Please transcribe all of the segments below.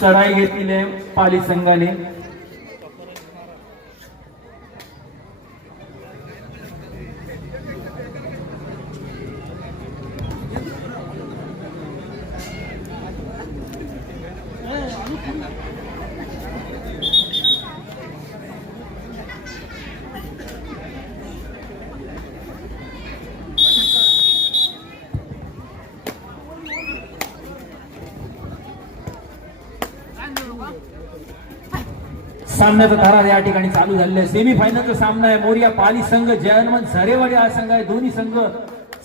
चढाई घेतलेली आहे पाली संघाने. सामन्याचा थरार या ठिकाणी चालू झालेला आहे. सेमीफायनलचा सामना आहे. मोरिया पाली संघ जयहनुमान झरेवाडी हा संघ आहे. दोन्ही संघ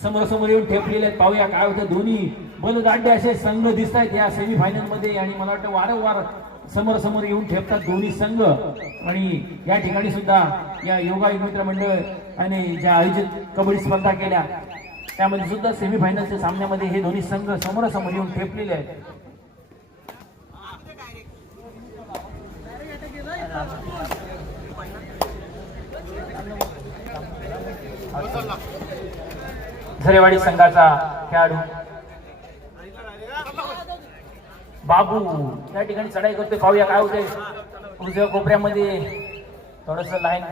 समोरासमोर येऊन ठेपलेले आहेत. पाहूया काय होतं. दोन्ही बलदांडे असे संघ दिसत आहेत या सेमीफायनल मध्ये आणि मला वाटतं वारंवार समोरासमोर येऊन ठेपतात दोन्ही संघ. आणि या ठिकाणी सुद्धा या योगा मित्र मंडळ आणि ज्या आयोजित कबड्डी स्पर्धा केल्या त्यामध्ये सुद्धा सेमीफायनलच्या सामन्यामध्ये हे दोन्ही संघ समोरासमोर येऊन ठेपलेले आहेत. झरेवाडी संघाचा खेळाडू बाबू या ठिकाणी चढाई करतोय. पाहूया काय होतंय. उजव्या कोपऱ्यामध्ये थोडस लाईन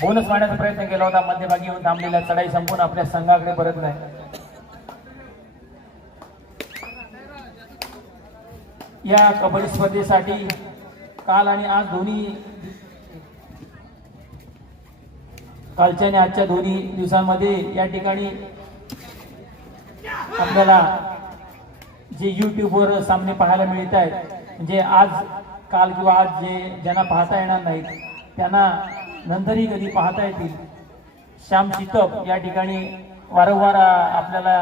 बोनस मारण्याचा प्रयत्न केला होता. मध्यभागी येऊन थांबलेला चढाई संपूर्ण आपल्या संघाकडे परत नाही. या कबड्डी स्पर्धेसाठी काल आणि आज दोन्ही कालच्या आणि आजच्या दोन्ही दिवसांमध्ये या ठिकाणी आपल्याला जे युट्यूबवर सामने पाहायला मिळत आहेत म्हणजे आज काल किंवा आज जे ज्यांना पाहता येणार नाहीत त्यांना नंतरही कधी पाहता येतील. श्याम चितप या ठिकाणी वारंवार आपल्याला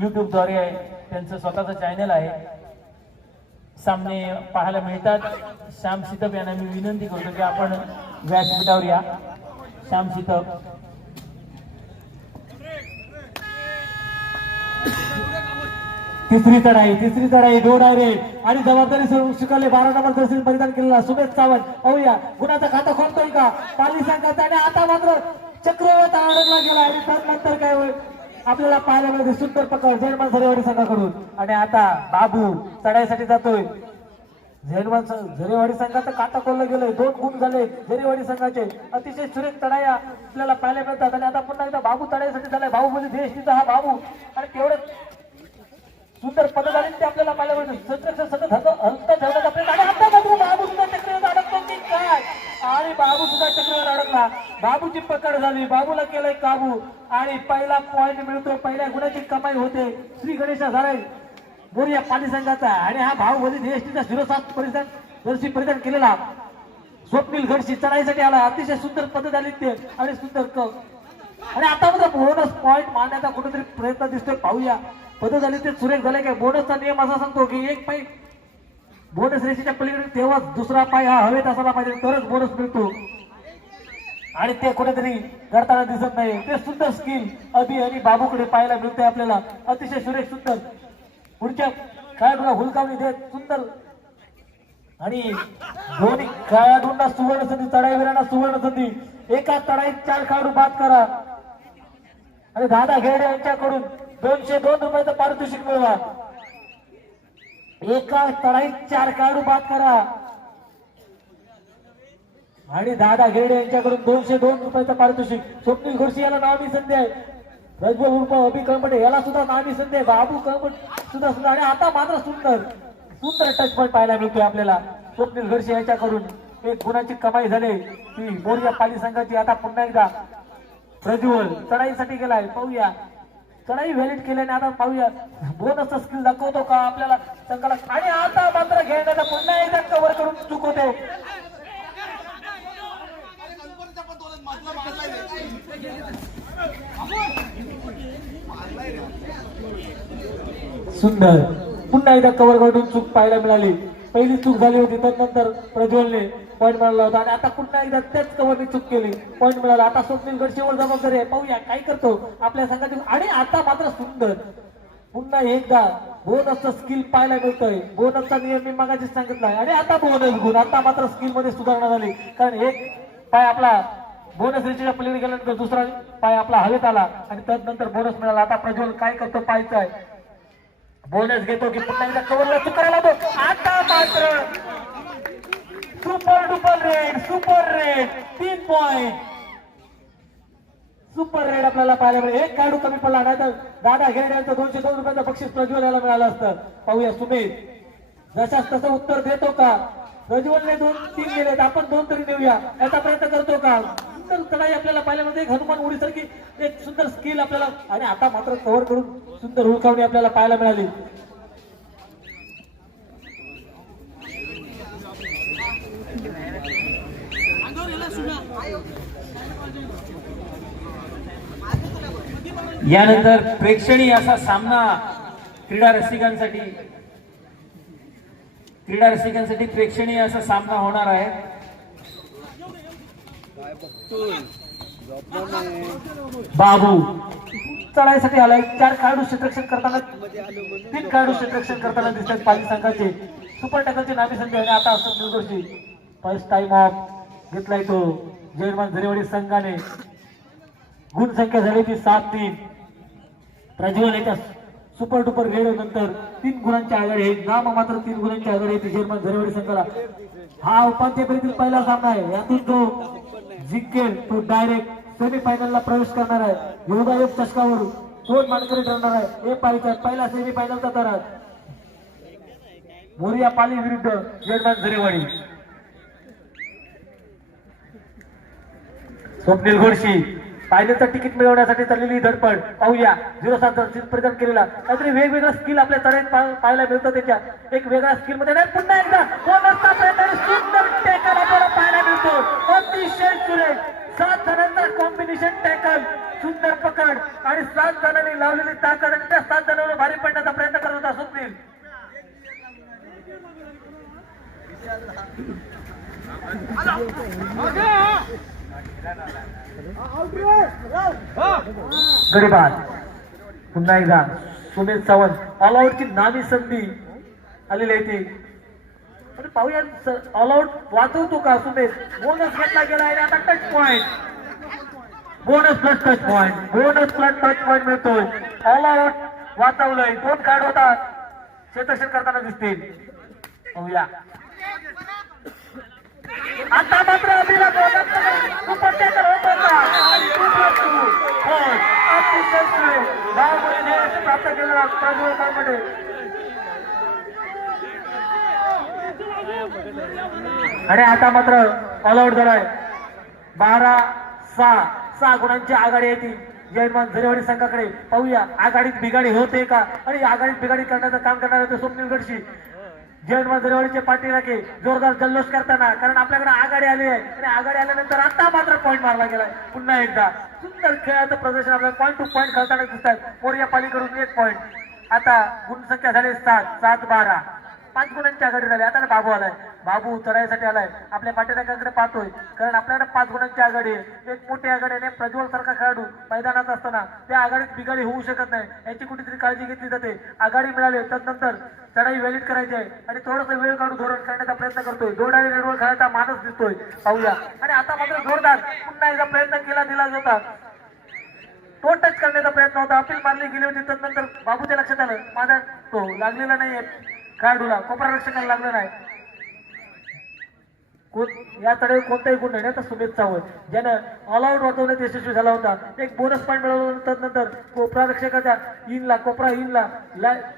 युट्यूबद्वारे त्यांचं स्वतःचं चॅनल आहे. सामने पाहायला मिळतात. श्याम चितप यांना मी विनंती करतो की आपण व्यासपीठावर या. श्याम चितप तिसरी चढाई डो डायरेक्ट आणि जबाबदारी स्वीकारली. 12 नंबर जर्सी परिधान केलेला सुमेश सावंत. पाहूया गुणाचा खाता खोलतोय का पाली संघाचा आणि आता मात्र चक्रवात अडकला गेला आणि त्यानंतर काय होईल आपल्याला पाहायला मिळते. सुंदर पकड जयहनुमान झरेवाडी संघाकडून आणि आता बाबू चढाईसाठी जातोय. झरेवाडी संघाचं काटा खोललं गेलंय. 2 गुण झाले झरेवाडी संघाचे. अतिशय सुरेख चढाया आपल्याला पाहायला मिळतात आणि आता पुन्हा एकदा बाबू चढाईसाठी झालाय. बाहुबली देशनीचा हा बाबू आणि तेवढं सुंदर पद्धतीने ते आपल्याला पाहायला मिळतं. सतत हलता ठेवण्याचा प्रयत्न आणि आता मात्र बाबू सुद्धा चक्रीवर अडकतो की काय आणि बाबू सुद्धा चक्रीवर अडकला. बाबूची पकड झाली. बाबूला केलंय काबू आणि पहिला पॉइंट मिळतो. पहिल्या गुणाची कमाई होते. श्री गणेशा झालाय मोरिया पाली संघाचा आणि हा बाहुबली देशनीचा 07 परिधान जर्सी परिधान केलेला स्वप्नील घडशी चढाईसाठी आला. अतिशय सुंदर पद्धत आली ते आणि सुंदर आणि आता मात्र बोनस पॉइंट मारण्याचा कुठेतरी प्रयत्न दिसतोय. पाहूया पद्धत झाली ते सुरेख झाले काय. बोनसचा नियम असा सांगतो की एक पाय बोनस रेषेच्या पलीकडे तेव्हा दुसरा पाय हा हवेत असायला पाहिजे तरच बोनस मिळतो आणि ते कुठेतरी करताना दिसत नाही. ते सुंदर स्किल अभि आणि बाबूकडे पाहायला मिळते आपल्याला. अतिशय सुरेख सुंदर पुढच्या खेळाडूला हुलकावणी देत सुंदर आणि दोन्ही खेळाडूंना सुवर्ण संधी चढाईवीरांना सुवर्ण संधी. एका चढाईत 4 खेळाडू बाद करा आणि दादा घेडे यांच्याकडून 202 रुपयाचं पारितोषिक मिळवा. एका चढाईत 4 खेळाडू बाद करा आणि दादा घेडे यांच्याकडून 202 रुपयाचं पारितोषिक. स्वप्नील घोडशी याला नावानी संधी आहे. रजबल उर्फ अभि कळंबटे याला सुद्धा नावानी संधी आहे. बाबू कळंबट सुद्धा आणि आता मात्र सुंदर टच पॉइंट पाहायला मिळतोय आपल्याला स्वप्नील घोडशी यांच्याकडून. एक गुणाची कमाई झाली ती मोरिया पाली संघाची. आता पुन्हा एकदा प्रज्वल चढाईसाठी गेलाय. पाहूया चढाई व्हॅलिड केल्याने आता पाहूया बोनसचा स्किल दाखवतो का आपल्याला संघाला आणि आता मात्र घेण्याचा पुन्हा एकदा कव्हर करून चुकवतो. सुंदर पुन्हा एकदा कव्हर करून चूक पाहायला मिळाली. पहिली चूक झाली होती त्यानंतर प्रज्वलने पॉईंट मिळाला होता आणि आता पुन्हा एकदा त्याच कव्हरने चूक केली पॉईंट मिळाला. आता स्वप्नील घडशीवर जबाबदारी आहे. पाहूया काय करतो आपल्या संघातील आणि आता मात्र सुंदर पुन्हा एकदा बोनसचा स्किल पाहायला मिळतोय. बोनसचा नियम मी मागाशी सांगितलाय आणि आता बोनस गुण. आता मात्र स्किल मध्ये सुधारणा झाली कारण एक पाय आपला बोनस रेषेच्या पलीकडे गेल्यानंतर दुसरा पाय आपला हवेत आला आणि त्यानंतर बोनस मिळाला. आता प्रज्वल काय करतो पाहायचं आहे. बोनस घेतो की पुन्हा एकदा कव्हरला चुकायला तो आता मात्र super duper red 3 point super red आपल्याला पाहायला मिळेल. एक खेळाडू कमी पडला नाही तर दादा घेड यांचं 202 रुपयाचं बक्षीस प्रज्वल याला मिळालं असतं. पाहूया सुमित जशाच तसं उत्तर देतो का. प्रज्वलने 2-3 गेलेत आपण 2 तरी देऊया याचा प्रयत्न करतो का. सुंदर चढाई आपल्याला पाहायला मिळते. एक हनुमान उडीसारखी एक सुंदर स्किल आपल्याला आणि आता मात्र कव्हर करून सुंदर हुळकावणी आपल्याला पाहायला मिळाली. यानंतर प्रेक्षणीय असा सामना क्रीडा रसिकांसाठी प्रेक्षणीय असा सामना होणार आहे. बाबू चढाईसाठी आलाय. 4 खेळाडू क्षेत्ररक्षण करताना 3 खेळाडू क्षेत्ररक्षण करताना दिसतात पाली संघाचे. सुपर टॅकलची नामी संधी आणि आता असं फर्स्ट टाइम ऑफ घेतलाय तो जयमान झरेवाडी संघाने. गुण संख्या झाली ती 7-3. प्रज्वल याच्या सुपर डुपर रेड नंतर 3 गुणांची आघाडी आहे. नाम मात्र 3 गुणांची आघाडी आहे जयमान झरेवाडी संघाला. हा उपांत्य फेरीतील पहिला सामना आहे. यातून जो जिंकेल तो डायरेक्ट सेमी फायनलला प्रवेश करणार आहे. योगायोग चषकावर 2 मानकरी ठरणार आहे. पालीचा पहिला सेमी फायनलचा तर मोरिया पाली विरुद्ध जयमान झरेवाडी. स्वप्नील घोडशी फायनलचं तिकीट मिळवण्यासाठी चाललेली धडपड पाहूया. 07 प्रेझेंट केलेला काहीतरी वेगवेगळं स्किल आपल्या चढाईत पाहायला मिळतं. त्याच्या एक वेगळ्या स्किल मध्ये पुन्हा एकदा बोनसचा प्रयत्न सुंदर टॅकल आपल्याला पाहायला मिळतो. अतिशय सुरेख 7 जणांचा कॉम्बिनेशन टॅकल सुंदर पकड आणि 7 जणांनी लावलेली ताकद आणि त्या 7 जणांवर भारी पडण्याचा प्रयत्न करत होता स्वप्नील. गडीबाद पुन्हा एकदा सुमित सावंत ऑल आउटची नामी संधी आलेली आहे ती. पाहूया ऑल आउट वाचवतो का सुमित. बोनस घेतला गेला आणि आता touch point bonus plus touch point मिळतोय. ऑल आउट वाचवलंय. 2 कार्ड होतात क्षेत्ररक्षण करताना दिसतील. पाहूया आता मात्र अभिला सुपर टॅकल होत होता. अतिशय प्राप्त केलेला प्रज्वल आणि आता मात्र ऑल आउट झालाय. 12-6 गुणांची आघाडी आहे ती जयमान झरेवाडी संघाकडे. पाहूया आघाडीत बिघाडी होते का आणि आघाडीत बिघाडी करण्याचं काम करणार होते स्वप्नील गडशी. जयमान झरेवाडीचे पाठीराखे जोरदार जल्लोष करताना कारण आपल्याकडे आघाडी आली आहे आणि आघाडी आल्यानंतर आता मात्र पॉईंट मारला गेलाय. पुन्हा एकदा सुंदर खेळाचं प्रदर्शन आपल्याला पॉईंट टू पॉईंट खेळताना दिसतात. मोरिया पालीकडून 1 पॉईंट. आता गुण संख्या झाली 7-12. 5 गुणांची आघाडी झाली. आता बाबू आलाय. बाबू चढाईसाठी आलाय. आपल्या पाठीराख्याकडे पाहतोय कारण आपल्याकडे 5 गुणांची आघाडी आहे. एक मोठी आघाडी आहे. प्रज्वल सारखा खेळाडू मैदानात असताना त्या आघाडीत बिघाडी होऊ शकत नाही याची कुठेतरी काळजी घेतली जाते. आघाडी मिळाली त्यानंतर चढाई व्हॅलिड करायची आहे आणि थोडंसं वेळ काढून धोरण करण्याचा प्रयत्न करतोय. जोडाने रेडवर खेळायचा माणूस दिसतोय. पाहूया आणि आता मात्र जोरदार पुन्हा एकदा प्रयत्न दिला होता. तो टच करण्याचा प्रयत्न होता. अपील मारली गेली होती. त्यानंतर बाबूच्या लक्षात आलं माझा तो लागलेला नाहीये खेळाडूला. कोपरा रक्षकाला लागलं नाही. या चढाईवर कोणताही गुण नाही. तर सुमित सावंत ज्यानं ऑल आउट वाचवण्यात यशस्वी झाला होता. एक बोनस पॉईंट मिळवल्यानंतर नंतर कोपरा रक्षकाच्या कोपरा इनला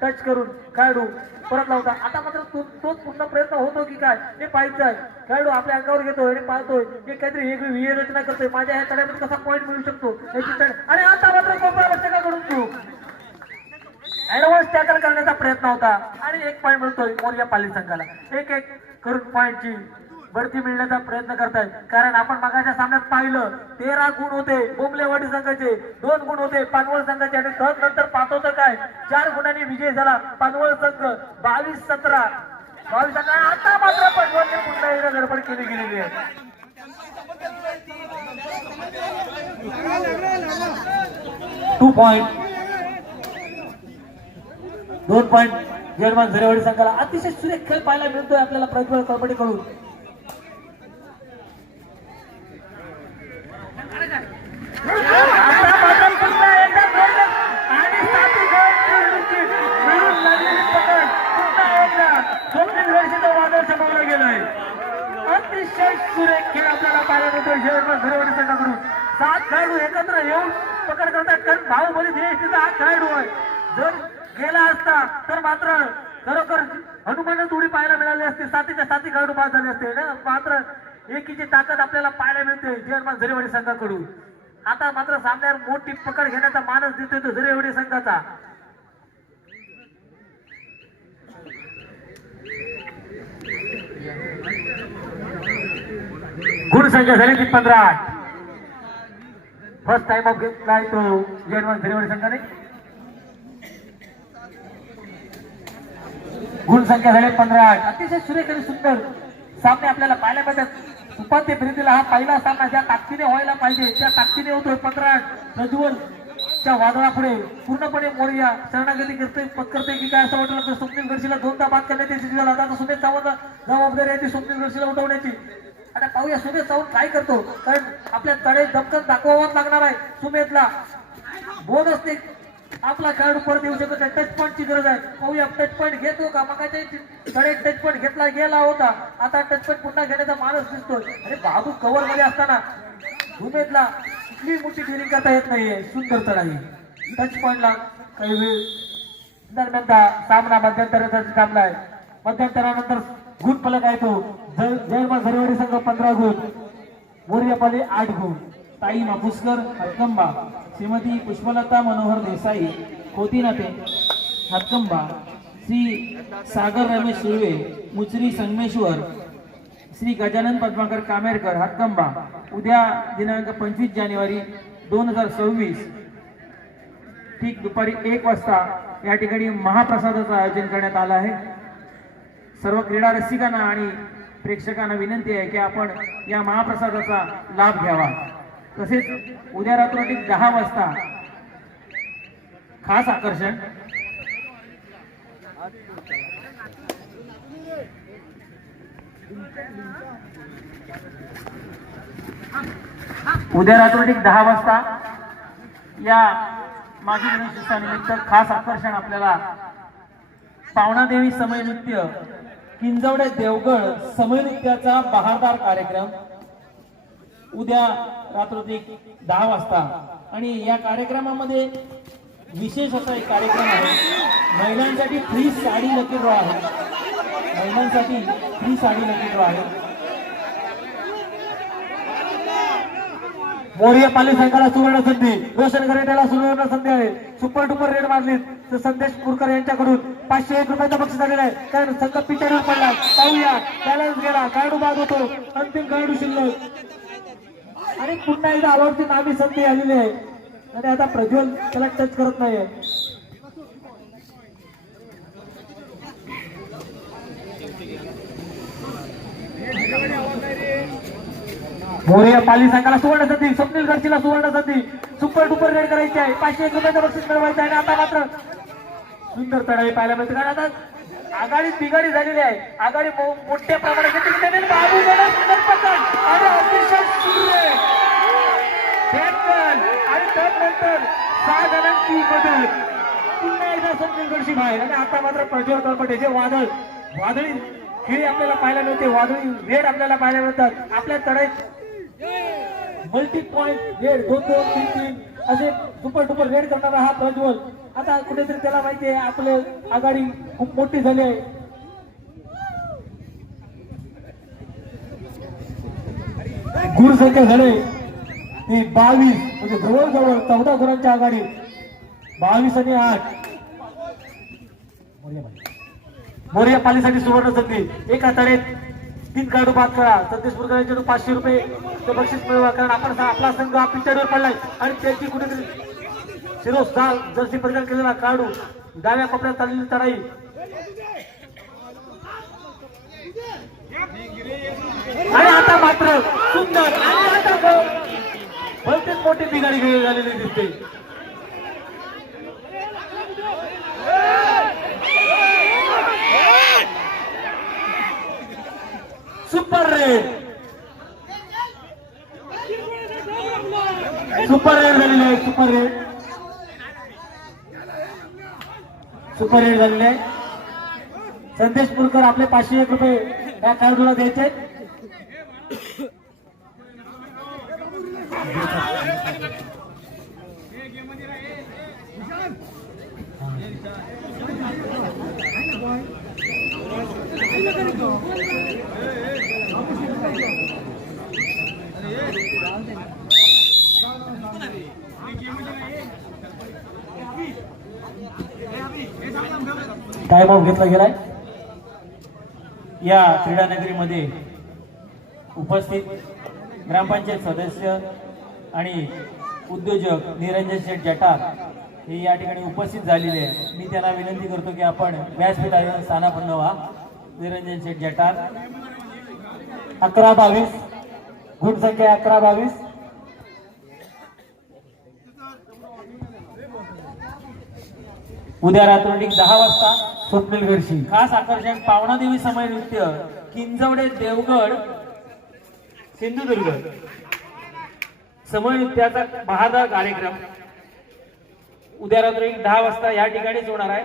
टच करून खेळाडू परतला होता. आता मात्र तोच पूर्ण प्रयत्न होतो की काय हे पाहायचं आहे. खेळाडू आपल्या अंगावर घेतोय आणि पाहतोय की काहीतरी वेगळी व्यूहरचना करतोय. माझ्या ह्या चढाईमध्ये कसा पॉईंट मिळू शकतो याची आणि आता मात्र कोपरा रक्षकाकडून चूक. ऍडव्हान्स टॅकल करण्याचा प्रयत्न होता आणि 1 पॉईंट मिळतोय मोरिया पाली संघाला. 1-1 करून पॉईंटची बढती मिळण्याचा प्रयत्न करतायत कारण आपण मागाच्या सामन्यात पाहिलं 13 गुण होते बोमलेवाडी संघाचे, 2 गुण होते पानवळ संघाचे आणि नंतर पाहतो तर काय 4 गुणांनी विजय झाला पानवळ संघ 22-17. आता मात्र पानवळने पुन्हा एकदा गडबड केली गेलेली आहे. 2 पॉईंट 2 पॉईंट जयमान झरेवाडी संघाला. अतिशय सुरेख खेळ पाहायला मिळतोय आपल्याला प्रज्वल कळपडेकडून. आता मात्र पुन्हा एकदा आणि 7 मिळून लागले पाहायला मिळतोय जयवंत झरेवाडी संघाकडून. 7 खेळाडू एकत्र येऊन पकड करतात, कारण बाहुबली देशचा हा खेळाडू आहे. जर गेला असता तर मात्र खरोखर हनुमानच उडी पाहायला मिळाली असते. 7च्या 7 खेळाडू बाद झाले असते ना. मात्र एकीची ताकद आपल्याला पाहायला मिळते जयवंत झरेवाडी संघाकडून. आता मात्र सामन्यावर मोठी पकड घेण्याचा मानस दिसतोय तो झरेवाडी संघाचा. गुण संख्या झाली ती 15. फर्स्ट टाइम ऑफ घेतलाय तो जयवंत झरेवाडी संघाने. गुण संख्या झाली 15. अतिशय सुरेख आणि सुंदर सामने आपल्याला पाहायला मिळतात. उपांत्य फेरीतला हा पहिला सामना ज्या ताकदीने व्हायला पाहिजे त्या ताकदीने होतोय. 15 प्रज्वलच्या वादळापुढे पूर्णपणे मोरया शरणागती पत्करते की काय असं वाटलं तर स्वप्नील गडशीला 2दा बाद करण्यात यशस्वी झाला. आता सुमेध सावंत जबाबदारी आहे ती स्वप्नील गडशीला उठवण्याची. आता पाहूया सुमेध सावंत काय करतो, कारण आपल्या तडे दमकन दाखवावाच लागणार आहे सुमेधला. बोनसने आपला खेळाडू परत येऊ शकत नाही. टच पॉईंटची गरज आहे. पाहूया टच पॉईंट घेतो का. मगाच्या तडे टच पॉईंट घेतला गेला होता, आता टच पॉईंट पुन्हा घेण्याचा मानस दिसतोय. अरे बाबू कव्हर मध्ये असताना सुमेधला कुठली मोठी फिरिंग करता येत नाहीये. सुंदर तडाई टच पॉईंटला काही वेळ दरम्यान सामना मध्यंतराचा थांबलाय. मध्यंतरानंतर गुण फलक आहे तो जयवंत झरेवाडी संघ 15 गुण, मोर्यापाली 8 गुण. ताई मापुसकर हातकंबा, श्रीमती पुष्पलता मनोहर देसाई खोतीनाते हातकंबा, श्री सागर रमेश सुर्वे मुचरी संगमेश्वर, श्री गजानन पद्माकर कामेरकर हातकंबा. उद्या दिनांक 25 जानेवारी 2026 ठीक दुपारी 1 वाजता या ठिकाणी महाप्रसादाचं आयोजन करण्यात आलं आहे. सर्व क्रीडा रसिकांना आणि प्रेक्षकांना विनंती आहे की आपण या महाप्रसादाचा लाभ घ्यावा. तसेच उद्या रात्री 10 वाजता खास आकर्षण उद्या रात्री 10 वाजता या मागील गणेश दिवसानिमित्त खास आकर्षण आपल्याला पावणादेवी समय नृत्य किंजवडे देवगड समय नृत्याचा बहारदार कार्यक्रम उद्या रात्री 10 वाजता. आणि या कार्यक्रमामध्ये विशेष असा एक कार्यक्रम आहे. महिलांसाठी फ्री साडी लकी ड्रॉ आहे. महिलांसाठी फ्री साडी लकी ड्रॉ आहे. मोरिया पाली संघाला सुवर्ण संधी, रोशन गरेटाला सुवर्ण संधी आहे. सुपर डुपर रेड मारली तर संदेश पुरकर यांच्याकडून 501 रुपयाचा बक्षीस झालेला आहे. कारण संघ पिछाडीवर पडला. पाहूया बॅलन्स गेला, खेळाडू बाद होतो. अंतिम खेळाडू शिल्लक आणि पुन्हा एकदा आवडती नामी संधी आलेली आहे. आणि आता प्रज्वल त्याला टच करत नाहीये. मोरिया पाली संघाला सुवर्ण संधी, स्वप्नील गडशीला सुवर्ण संधी. सुपर डुपर रेड करायची आहे. 501 रुपयाचं बक्षीस मिळवायचं आहे. आणि आता मात्र सुंदर तडाई पाहायला मिळते, कारण आता आघाडी बिघाडी झालेली आहे. आघाडी मोठ्या प्रमाणात घेतली. बाबू सुंदर पकड आणि अतिशय सुरेख आणि त्यानंतर 6 जणांची मदत. पुन्हा एकदा स्वप्नील गडशी बाहेर. आणि आता मात्र प्रज्वल तळपटे जे वादळी खेळी आपल्याला पाहायला मिळते, वादळी रेड आपल्याला पाहायला मिळतात. आपल्या तडाईत मल्टी पॉइंट रेड 2-2, 3-3 असे सुपर डुपर रेड करणारा हा प्रज्वल. आता कुठेतरी त्याला माहिती आहे आपले आघाडी खूप मोठी झाली आहे. गुण संख्या झाले ती 22, म्हणजे जवळजवळ 14 गुणांची आघाडी. 22 आणि 8. मोरिया पालीसाठी सुवर्ण संधी. एका तडेत 3 खेळाडू बाद करा. संदेश पुरकर यांच्याकडून 500 रुपये बक्षीस मिळवा, कारण आपण आपला संघ हा पिछाडीवर पडलाय. आणि त्याची कुठेतरी शिरोस्तार जर्सी परिधान केलेला खेळाडू डाव्या कोपऱ्यात चाललेली तडाई. आणि आता मात्र सुंदर भलतीच मोठी बिघाडी झालेली दिसते. सुपर रेड झालेली आहे. सुपर रेड झालेले आहे. संदेश पुरकर आपले 501 रुपये या खेळाडूला द्यायचे. टाइम ऑफ घेतला गेलाय. या क्रीडा नगरीमध्ये उपस्थित ग्रामपंचायत सदस्य आणि उद्योजक निरंजन शेठ जटार हे या ठिकाणी उपस्थित झालेले आहेत. मी त्यांना विनंती करतो की आपण व्यासपीठावर स्थानापन्न व्हा. निरंजन शेठ जटार. 11-22 गुण संख्या 11-22. उद्या रात्री 10 वाजता स्वप्नील गडशी. खास आकर्षण पावणादेवी समय नृत्य किंजवडे देवगड सिंधुदुर्ग समय नृत्याचा बहादर कार्यक्रम उद्या रात्री 10 वाजता या ठिकाणीच होणार आहे.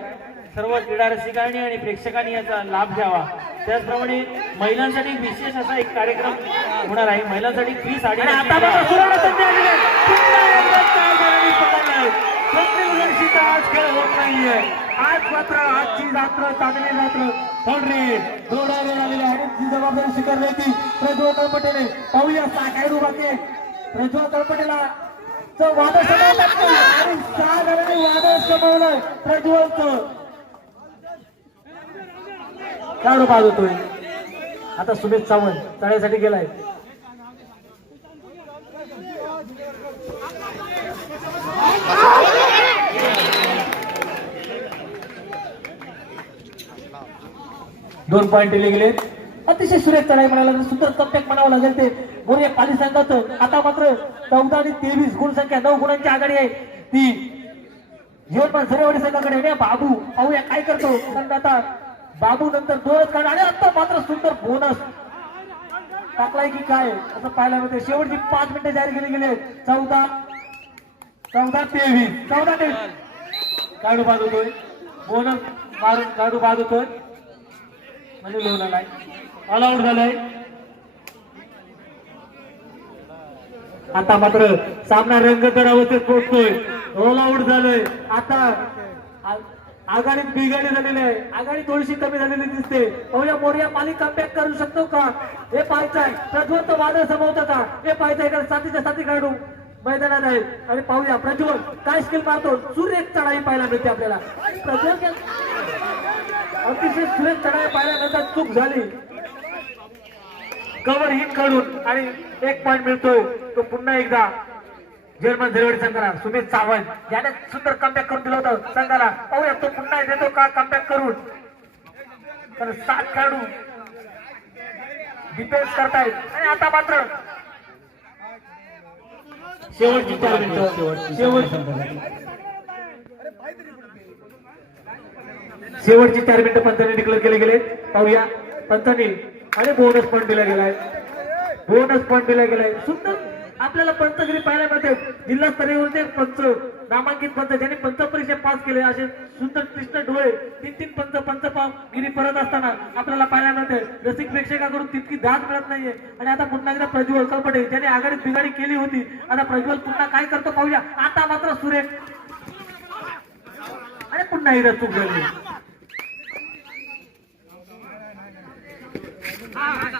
सर्व क्रीडा रसिकांनी आणि प्रेक्षकांनी याचा लाभ घ्यावा. त्याचप्रमाणे महिलांसाठी विशेष असा एक कार्यक्रम होणार आहे. महिलांसाठी फ्री साडी. आज खेळ होत नाहीये. आज मात्र आजची रात्र चांगली रात्र दोडायला झालेली आहे. ती जबाबदारी स्वीकारली होती प्रज्वल तळपटेने. पाहूया काय बाकी प्रज्वल तळपटेला वादळ समजलं आणि 6 जणांनी वादळ समजलंय प्रज्वलचं. खेळाडू बाद होतोय. आता सुमित सावंत तळ्यासाठी गेलाय. दोन पॉइंट दिले गेले. अतिशय सुरेख चढाई म्हणायला लागेल. सुंदर कमबॅक म्हणावं लागेल ते मोरे पाली संघाचं. आता मात्र 14 आणि 23 गुण संख्या 9 गुणांची आघाडी आहे ती जीवनमान झरेवाडी संघाकडे. बाबू पाहूया काय करतो. कारण आता बाबू नंतर 2च काढ आणि आता मात्र सुंदर बोनस टाकलाय की काय असं पाहायला मिळते. शेवटची 5 मिनिटं जाहीर केली गेली. 14-23 काढू बाद होतोय. बोनस मारून काढू बाद होतोय. म्हणजे लोन आलाय. ऑल आउट झालाय. आता मात्र सामना रंगतदार अवस्थेत पोहोचतोय. ऑल आउट झालोय. आता आघाडीत बिघाडी झालेली आहे. आघाडी थोडीशी कमी झालेली दिसते. पाहूया मोरिया मालिक कमबॅक करू शकतो का हे पाहायचं आहे. प्रज्वल तो वादळ समवतं का हे पाहायचं आहे. कारण साथीच्या साथी खेळाडू मैदानात आहे. आणि पाहूया प्रज्वल काय स्किल मारतो. सुरेख चढाई पाहायला मिळते आपल्याला. प्रज्वल अतिशय सुरेख चढाई पाहायला मिळतात. चूक झाली. कव्हर हिट काढून आणि 1 पॉइंट मिळतोय. तो पुन्हा एकदा जर्मन झरेवाडी संघाला सुमित सावंत याने सुंदर कमबॅक करून दिलं होतं संघाला. पाहूया तो पुन्हा देतो का कमबॅक करून. तर 7 खेळाडू डिफेन्स करतायत. आणि आता मात्र शेवटची 4 मिनिटं शेवटची 4 मिनिटं पंचांनी डिक्लेअर केले गेले. पाहूया पंचांनी आणि बोनस पॉईंट दिला गेलाय. बोनस पॉईंट दिला गेलाय. सुंदर आपल्याला पंचगिरी पाहायला मिळते. जिल्हा स्तरीयवरचे पंच नामांकित पंच ज्यांनी पंच परीक्षा पास केले असे सुंदर कृष्ण डोळे 3 पंचगिरी परत असताना आपल्याला पाहायला मिळते. रसिक प्रेक्षकाकडून तितकी दाद मिळत नाहीये. आणि आता पुन्हा एकदा प्रज्वल तळपटे ज्याने आघाडीत बिघाडी केली होती. आता प्रज्वल पुन्हा काय करतो पाहूया. आता मात्र सुरेख आणि पुन्हा एकदा चूक झाली.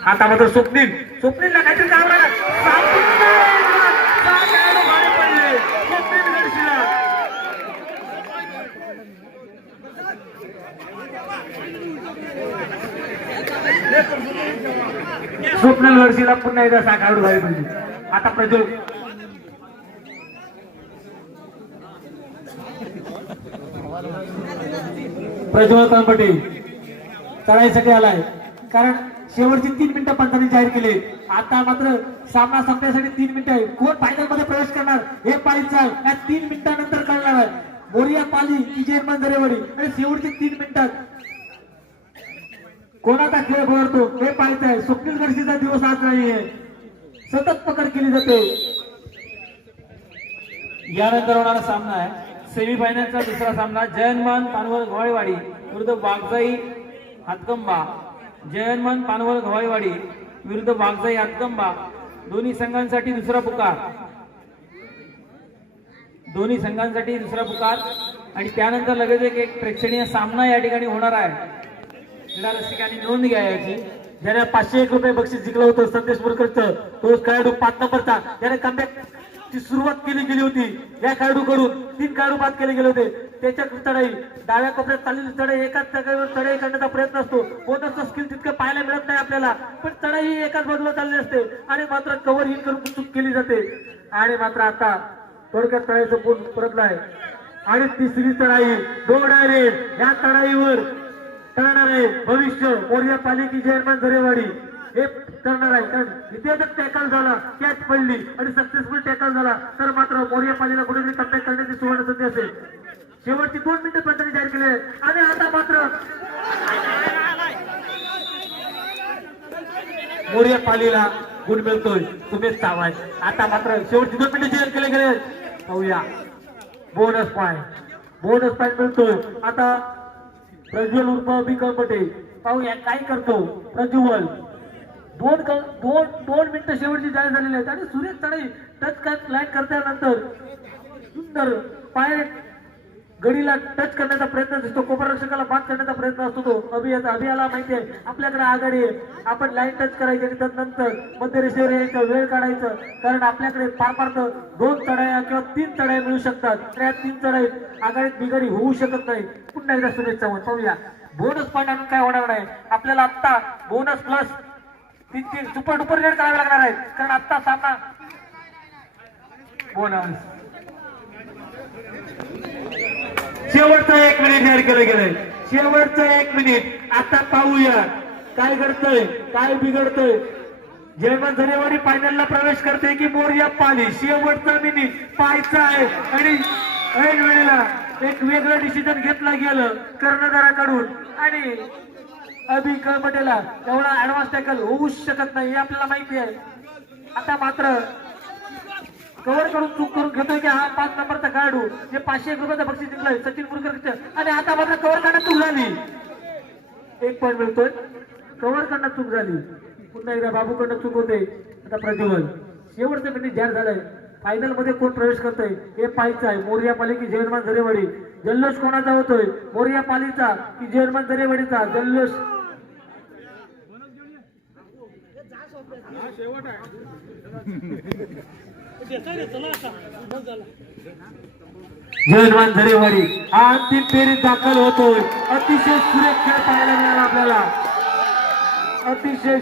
आता मात्र स्वप्नीलला काहीतरी काम राहिलं. स्वप्नील वर्षीला पुन्हा एकदा साकारू झाली पाहिजे. आता प्रज्वल तळपटे चढाईसाठी आलाय. कारण शेवटची 3 मिनिटं पंचांनी जाहीर केले. आता मात्र सामना संपण्यासाठी 3 मिनिटं आहे. कोण फायनल मध्ये प्रवेश करणार हे पाहायचं या 3 मिनिटांनंतर कळणार आहे. मोरिया पाली की जर्मन झरेवाडी. आणि शेवटची 3 मिनिटात कोणाचा खेळ बहरतो हे पाहायचं आहे. स्वप्नील गडशीचा दिवस आज नाहीये. सतत पकड केली जाते. यानंतर होणारा सामना आहे सेमीफायनलचा दुसरा सामना. जयनमान पानवल घोळेवाडी विरुद्ध वाघजाई हातकंबा. जयनमान पानवल घोळेवाडी विरुद्ध वाघजाई हातकंबा. दोन्ही संघांसाठी दुसरा पुकार. दोन्ही संघांसाठी दुसरा पुकार आणि त्यानंतर लगेच एक प्रेक्षणीय सामना या ठिकाणी होणार आहे. क्रीडा रसिकांनी नोंद घ्या याची. ज्याने 501 रुपये बक्षीस जिंकलं होतं संदेश मुरकरचं, तो खेळाडू 5 नंबरचा ज्याने कमबॅक ची सुरुवात केली होती. या खेळाडूकडून 3 खेळाडू बाद केले गेले होते. त्याच्या चढाई डाव्या कोपऱ्यात चाललेली चढाई एकाच जागेवर चढाई करण्याचा प्रयत्न असतो. बोनसचं स्किल तितकं पाहायला मिळत नाही आपल्याला, पण चढाई ही एकाच बाजूला चालली असते आणि मात्र कव्हर हिल करून चूक केली जाते. आणि मात्र आता थोडक्यात चढाईचं पूल परतलं आहे आणि तिसरी चढाई दो डायरेक्ट या चढाईवर करणार आहे भविष्य मोर्या पालिकी चेअरमन झरेवाडी हे करणार आहे. कारण इथे जर टॅकल झाला, कॅच पडली आणि सक्सेसफुल टॅकल झाला तर मात्र मोर्या पालीला कुठेतरी कमबॅक करण्याची सुवर्ण संधी असेल. शेवटची 2 मिनिटं पंचांनी जाहीर केले आणि आता मात्र मोर्या पालीला गुण मिळतोय. तुम्हीच चावाय. आता मात्र शेवटची 2 मिनिटं जाहीर केले गेले. पाहूया बोनस पॉईंट मिळतोय. आता प्रज्वल उर्फ बिकमपटे पाहूया काय करतो प्रज्वल. 2 मिनिटं शेवटची जाहीर झालेली आहेत आणि सुरेश चढाई टच लाईन करल्यानंतर सुंदर पाय गडीला टच करण्याचा प्रयत्न दिसतो. कोपररक्षकाला बाद करण्याचा प्रयत्न असतो. तो अभियाला माहिती आहे आपल्याकडे आघाडी आहे, आपण लाईन टच करायची आणि त्यानंतर मध्य रेषेवर यायचं, वेळ काढायचं. कारण आपल्याकडे फार 2 चढाया किंवा 3 चढाया मिळू शकतात. त्या 3 चढाईत आघाडीत बिघाडी होऊ शकत नाही. पुन्हा एकदा सुरेश चव्हाण पाहूया. बोनस पॉईंट आणून काय होणार नाही आपल्याला. आत्ता bonus plus 3 super duper red करावे लागणार आहेत. कारण आत्ता सामना बोनस शेवटचं 1 मिनिट जाहीर केलं गेलंय. शेवटचं 1 मिनिट. आता पाहूया काय घडतंय, काय बिघडतंय. जयमान झरेवाडी फायनलला प्रवेश करते की मोर्या पाली. शेवटचा मिनिट पाहायचा आहे आणि ऐन वेळेला एक वेगळं डिसिजन घेतला गेलं कर्णधाराकडून आणि अभिकमटेला एवढा ऍडव्हान्स टॅकल होऊ शकत नाही हे आपल्याला माहिती आहे. आता मात्र कव्हर करून चूक करून घेतोय की हा 5 नंबरचा खेळाडू जे 501 रुपयाचं बक्षीस जिंकलाय सचिन मुरकर. आणि आता मात्र कव्हर करण्यात चूक झाली. 1 पॉईंट मिळतोय. कव्हर करण्यात चूक झाली. पुन्हा एकदा बाबूकडनं चूक होते. आता प्रज्वल शेवटचं मिनिट जाहीर झालंय. फायनल मध्ये कोण प्रवेश करतोय हे पाहायचं आहे. मोर्या पालिकी जयमान झरेवाडी. जल्लोष कोणाचा होतोय, मोर्या पालीचा की जयमान झरेवाडीचा जल्लोष. जयमान झरेवाडी हा अंतिम फेरीत दाखल होतोय. अतिशय सुरेख खेळ पाहायला मिळाला आपल्याला. अतिशय